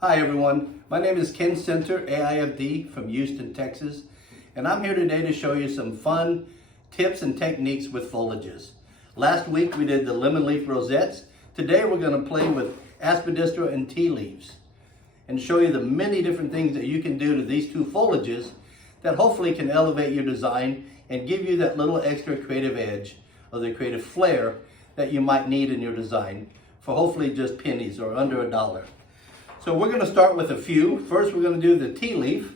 Hi everyone, my name is Ken Center, AIFD from Houston, Texas, and I'm here today to show you some fun tips and techniques with foliages. Last week we did the lemon leaf rosettes. Today we're going to play with Aspidistra and Ti leaves and show you the many different things that you can do to these two foliages that hopefully can elevate your design and give you that little extra creative edge or the creative flair that you might need in your design for hopefully just pennies or under $1. So we're going to start with a few. First we're going to do the tea leaf,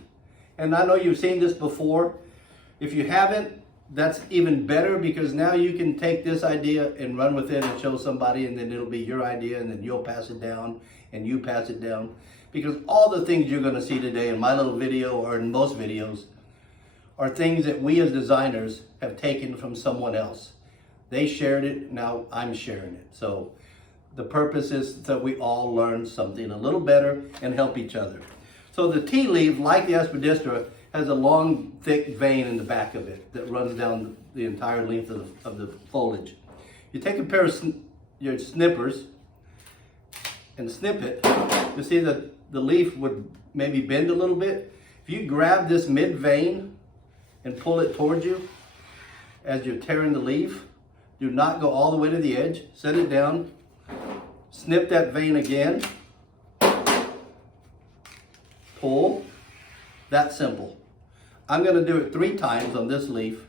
and I know you've seen this before. If you haven't, that's even better, because now you can take this idea and run with it and show somebody, and then it'll be your idea, and then you'll pass it down and you pass it down, because all the things you're going to see today in my little video or in most videos are things that we as designers have taken from someone else. They shared it, now I'm sharing it. So the purpose is that we all learn something a little better and help each other. So the tea leaf, like the Aspidistra, has a long, thick vein in the back of it that runs down the entire length of the foliage. You take a pair of your snippers and snip it. You see that the leaf would maybe bend a little bit. If you grab this mid vein and pull it towards you as you're tearing the leaf, do not go all the way to the edge. Set it down. Snip that vein again, pull, that simple. I'm going to do it 3 times on this leaf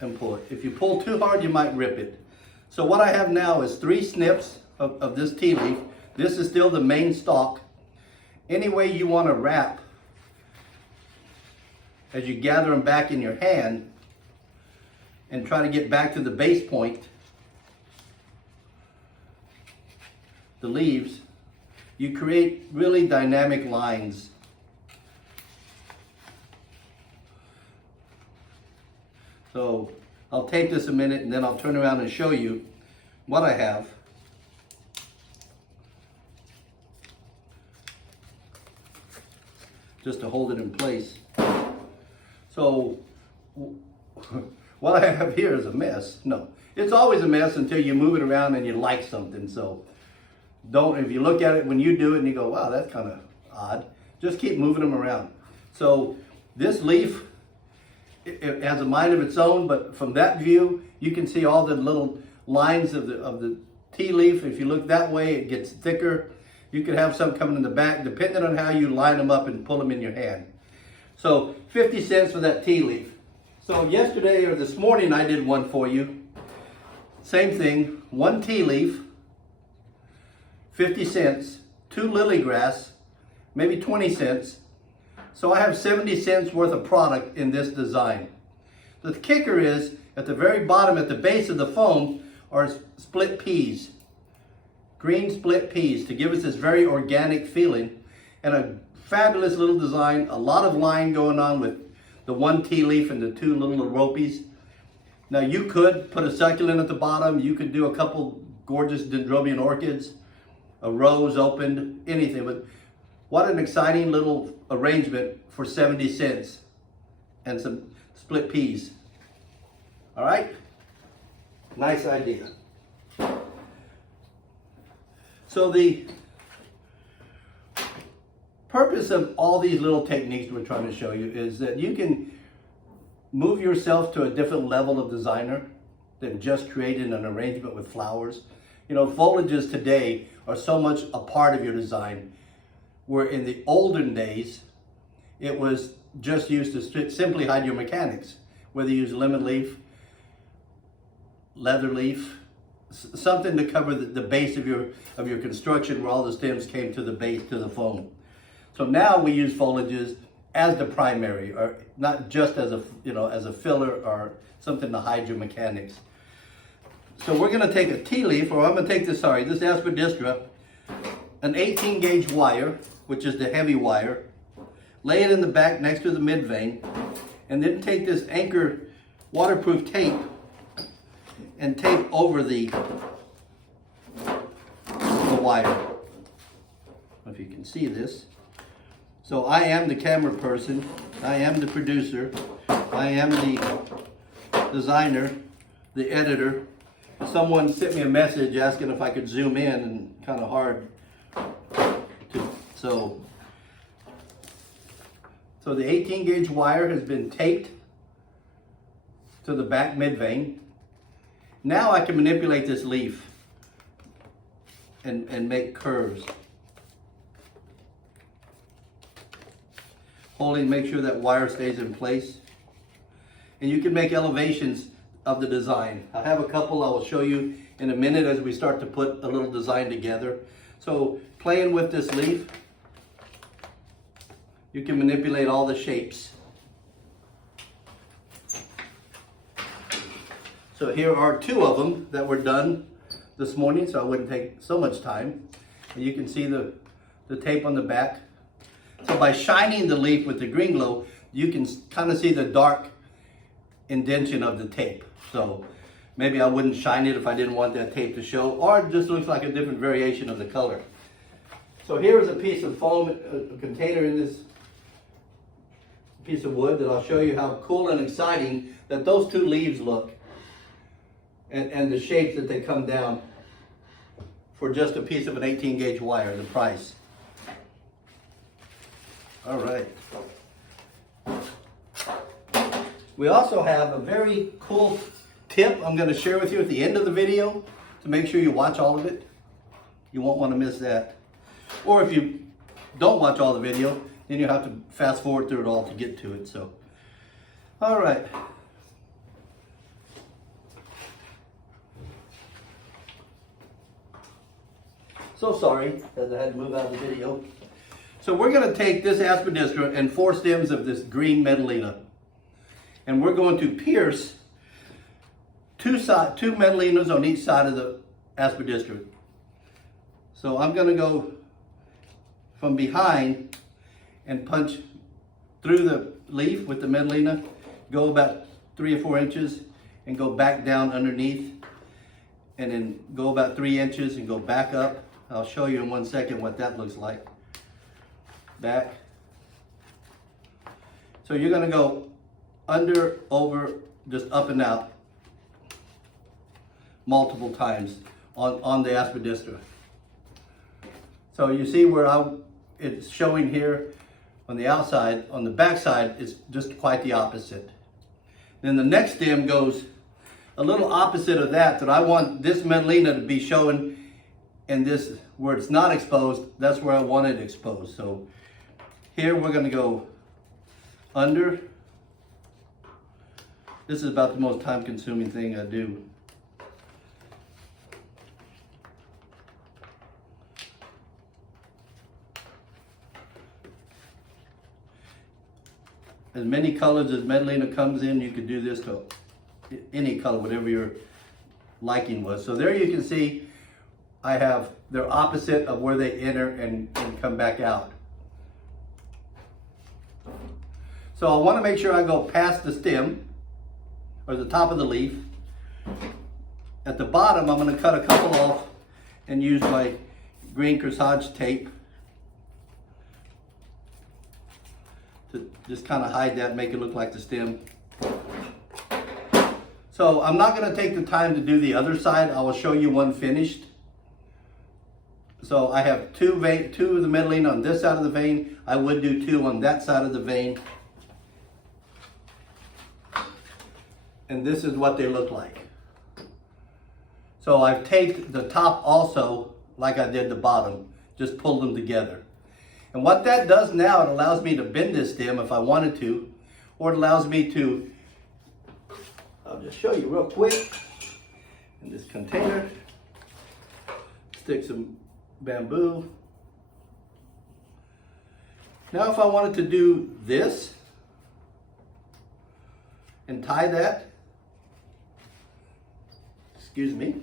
and pull it. If you pull too hard, you might rip it. So what I have now is 3 snips of this tea leaf. This is still the main stalk. Any way you want to wrap, as you gather them back in your hand and try to get back to the base point, the leaves, you create really dynamic lines. So I'll take this a minute and then I'll turn around and show you what I have. Just to hold it in place. So what I have here is a mess. No, it's always a mess until you move it around and you like something. So if you look at it when you do it and you go, wow, that's kind of odd, just keep moving them around. So this leaf, it has a mind of its own, but from that view, you can see all the little lines of the tea leaf. If you look that way, it gets thicker. You could have some coming in the back, depending on how you line them up and pull them in your hand. So 50 cents for that tea leaf. So yesterday or this morning, I did one for you. Same thing, 1 tea leaf, 50 cents, 2 lily grass, maybe 20 cents. So I have 70 cents worth of product in this design. The kicker is, at the very bottom, at the base of the foam, are split peas. Green split peas, to give us this very organic feeling. And a fabulous little design, a lot of line going on with the 1 tea leaf and the 2 little ropies. Now you could put a succulent at the bottom, you could do a couple gorgeous dendrobium orchids, a rose opened, anything. But what an exciting little arrangement for 70 cents and some split peas. All right, nice idea. So the purpose of all these little techniques we're trying to show you is that you can move yourself to a different level of designer than just creating an arrangement with flowers. You know, foliages today are so much a part of your design, where in the olden days, it was just used to simply hide your mechanics, whether you use lemon leaf, leather leaf, something to cover the base of your construction, where all the stems came to the base, to the foam. So now we use foliages as the primary, or not just as a filler or something to hide your mechanics. So we're going to take a tea leaf, or I'm going to take this Aspidistra, an 18 gauge wire, which is the heavy wire, lay it in the back next to the mid vein, and then take this anchor waterproof tape and tape over the wire. I don't know if you can see this. So I am the camera person, I am the producer, I am the designer, the editor. Someone sent me a message asking if I could zoom in, and kind of hard So the 18 gauge wire has been taped to the back mid vein. Now I can manipulate this leaf and make curves. Holding, make sure that wire stays in place. And you can make elevations of the design. I have a couple I will show you in a minute as we start to put a little design together. So playing with this leaf, you can manipulate all the shapes. So here are two of them that were done this morning, so I wouldn't take so much time. And you can see the tape on the back. So by shining the leaf with the green glow, you can kind of see the dark indentation of the tape. So maybe I wouldn't shine it if I didn't want that tape to show, or it just looks like a different variation of the color. So here is a piece of foam, a container in this piece of wood that I'll show you how cool and exciting that those two leaves look, and the shapes that they come down for just a piece of an 18 gauge wire, the price. All right. We also have a very cool tip I'm going to share with you at the end of the video to make sure you watch all of it. You won't want to miss that. Or if you don't watch all the video, then you have to fast forward through it all to get to it. So, all right. So sorry that I had to move out of the video. So we're going to take this Aspidistra and 4 stems of this green Medallina, and we're going to pierce two Medallinas on each side of the Aspidistra. So I'm going to go from behind and punch through the leaf with the Medallina, go about 3 or 4 inches and go back down underneath, and then go about 3 inches and go back up. I'll show you in 1 second what that looks like. Back. So you're going to go under, over, just up and out multiple times on the Aspidistra. So you see where it's showing here on the outside, on the back side it's just quite the opposite. Then the next stem goes a little opposite of that I want this Medallina to be showing, and this, where it's not exposed, that's where I want it exposed. So here we're going to go under. This is about the most time consuming thing I do. As many colors as Medallina comes in, you could do this to any color, whatever your liking was. So there you can see I have, they're opposite of where they enter and come back out. So I want to make sure I go past the stem, or the top of the leaf. At the bottom, I'm going to cut a couple off and use my green corsage tape to just kind of hide that, make it look like the stem. So I'm not going to take the time to do the other side. I will show you one finished. So I have two of the Medallina on this side of the vein. I would do 2 on that side of the vein. And this is what they look like. So I've taped the top also like I did the bottom, just pulled them together. And what that does now, it allows me to bend this stem if I wanted to, or it allows me to, I'll just show you real quick, in this container, stick some bamboo. Now if I wanted to do this and tie that, excuse me,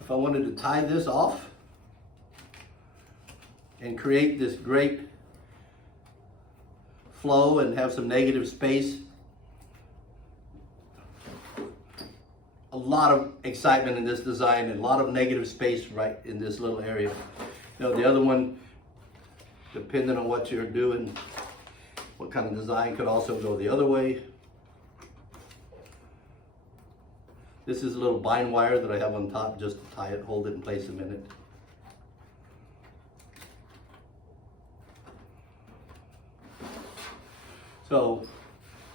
if I wanted to tie this off and create this great flow and have some negative space, a lot of excitement in this design and a lot of negative space right in this little area. You know, the other one, depending on what you're doing, what kind of design, could also go the other way. This is a little bind wire that I have on top just to tie it, hold it in place a minute. So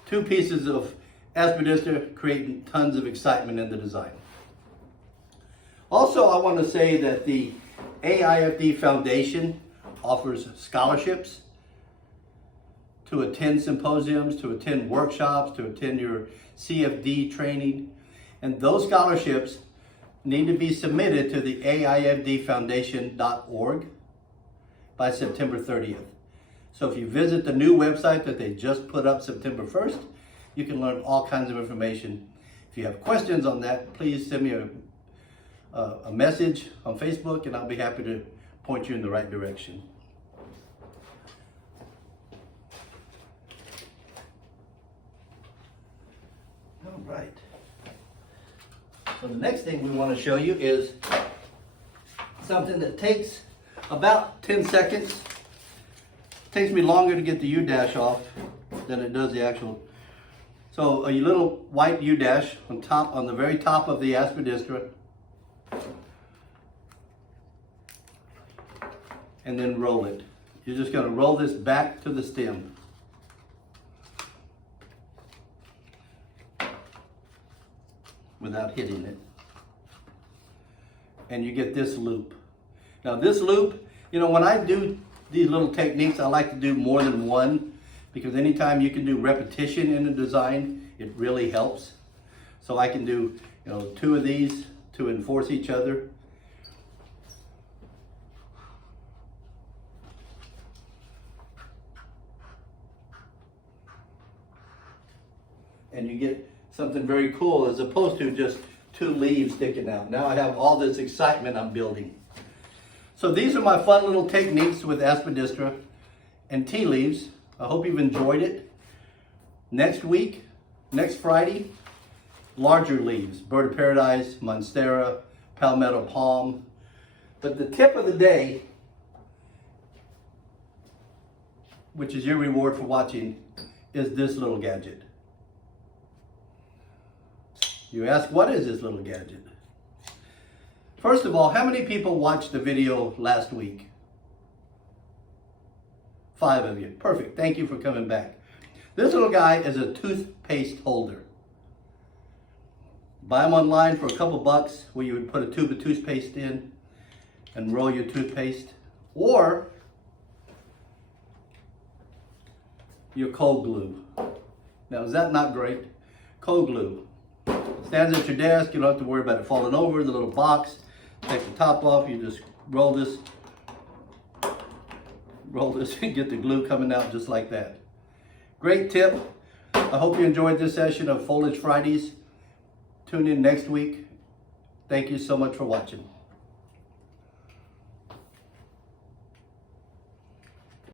2 pieces of Aspidistra creating tons of excitement in the design. Also, I want to say that the AIFD Foundation offers scholarships to attend symposiums, to attend workshops, to attend your CFD training. And those scholarships need to be submitted to the AIFDfoundation.org by September 30th. So if you visit the new website that they just put up September 1st, you can learn all kinds of information. If you have questions on that, please send me a message on Facebook and I'll be happy to point you in the right direction. All right. So the next thing we want to show you is something that takes about 10 seconds. It takes me longer to get the U-dash off than it does the actual. So a little white U-dash on the very top of the Aspidistra. And then roll it. You're just going to roll this back to the stem. Without hitting it. And you get this loop. Now this loop, you know, when I do these little techniques, I like to do more than one, because anytime you can do repetition in a design, it really helps. So I can do, you know, 2 of these to enforce each other. And you get something very cool as opposed to just 2 leaves sticking out. Now I have all this excitement I'm building. So these are my fun little techniques with Aspidistra and tea leaves. I hope you've enjoyed it. Next week, next Friday, larger leaves. Bird of Paradise, Monstera, Palmetto Palm. But the tip of the day, which is your reward for watching, is this little gadget. You ask, what is this little gadget? First of all, how many people watched the video last week? 5 of you. Perfect. Thank you for coming back. This little guy is a toothpaste holder. Buy them online for a couple bucks, where you would put a tube of toothpaste in and roll your toothpaste. Or your cold glue. Now, is that not great? Cold glue. Stands at your desk, you don't have to worry about it falling over, the little box. Take the top off, you just roll this and get the glue coming out just like that. Great tip. I hope you enjoyed this session of Foliage Fridays. Tune in next week. Thank you so much for watching.